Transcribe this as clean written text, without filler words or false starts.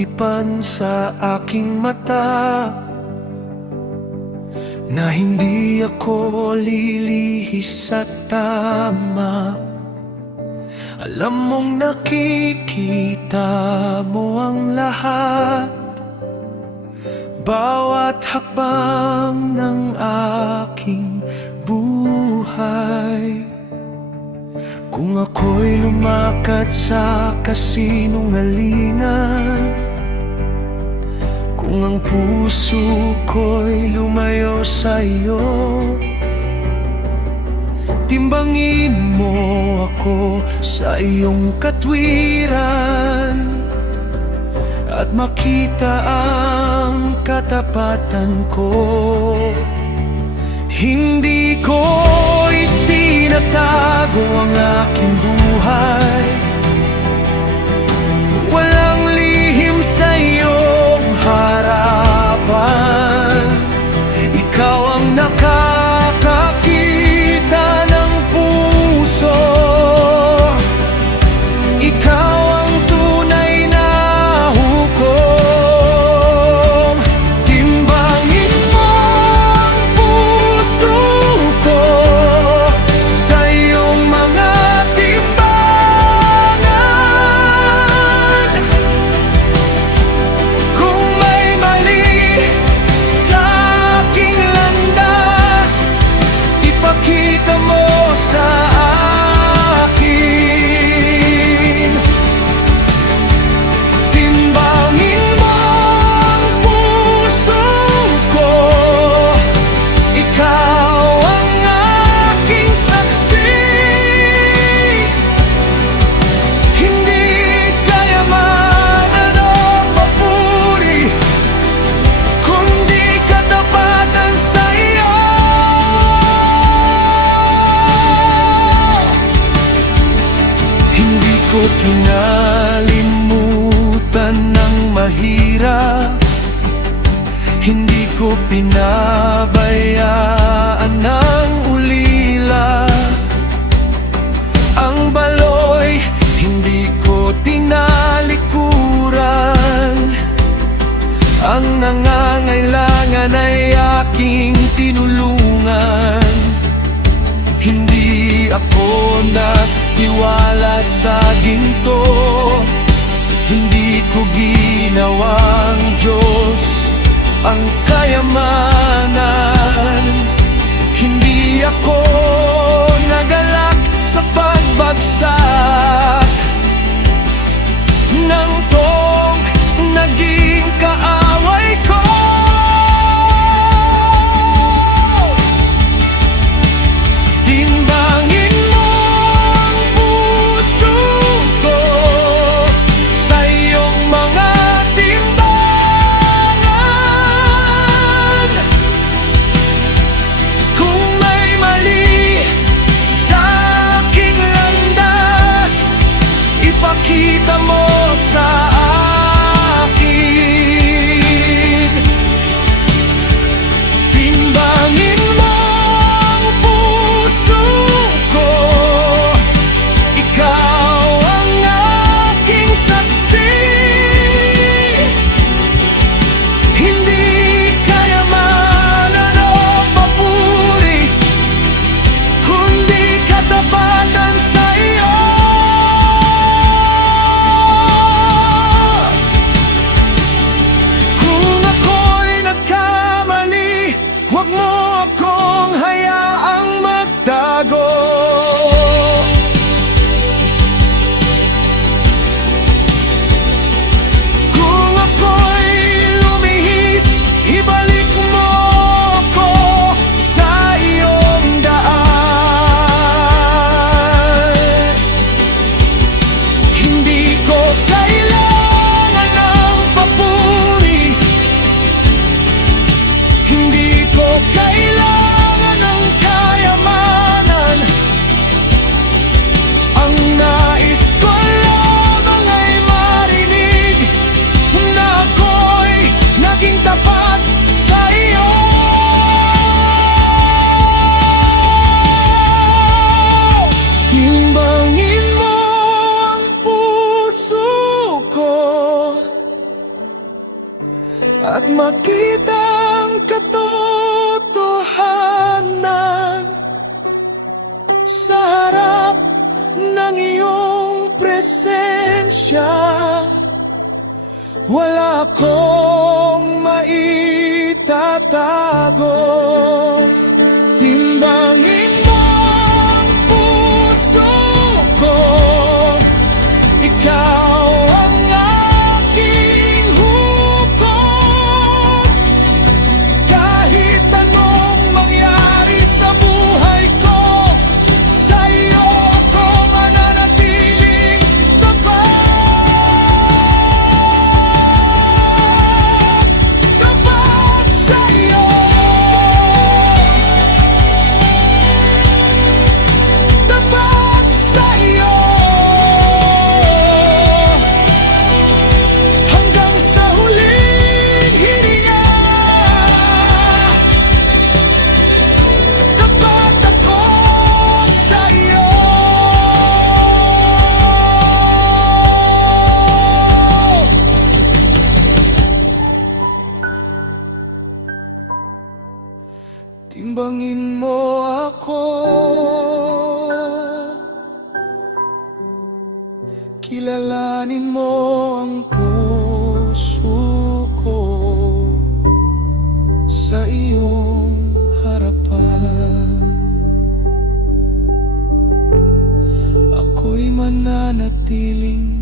tipan sa aking mata na hindi ako lilihis sa tama. Alam mong nakikita mo ang lahat, bawat hakbang ng aking buhay. Kung ako'y lumakad sa kasinungalingan, kung ang puso ko'y lumayo sa iyo, timbangin mo ako sa iyong katwiran at makita ang katapatan ko. Hindi ko itinatago ang aking buhay, walang lihim sa iyong harapan. Ikaw ang nakakakita ng puso, ikaw ang tunay na hukom. Timbangin mo ang puso ko sa iyong mga timbangan. Kung may mali sa aking landas, ipakita mo sa akin. Timbangin mo ang puso ko, ikaw ang aking saksi. Hindi kayamanan o papuri, kundi katapatan sa iyo. Hindi ko kinalimutan ng mahirap, hindi ko pinabayaan ng ulila. Ang baloy, hindi ko tinalikuran. Ang nangangailangan ay aking tinulungan. Hindi ako nagtiwala sa ginto, hindi ko ginawang Diyos ang kayamanan. Hindi ako nagalak sa pagbagsak ng tong naging kaaway ko. Timbangin mo ang puso ko sa iyong mga timbangan. Kung may mali presensya, wala akong maitatago. Timbangin mo ang puso ko, ikaw ang aking hukom. Kahit anong mangyari sa buhay ko, sa'yo ako mananatiling tapat. Tapat sa'yo, tapat sa'yo, hanggang sa huling hininga. Tapat ako sa'yo. Timbangin mo ako, kilalanin mo ang puso ko sa iyong harapan. Ako'y mananatiling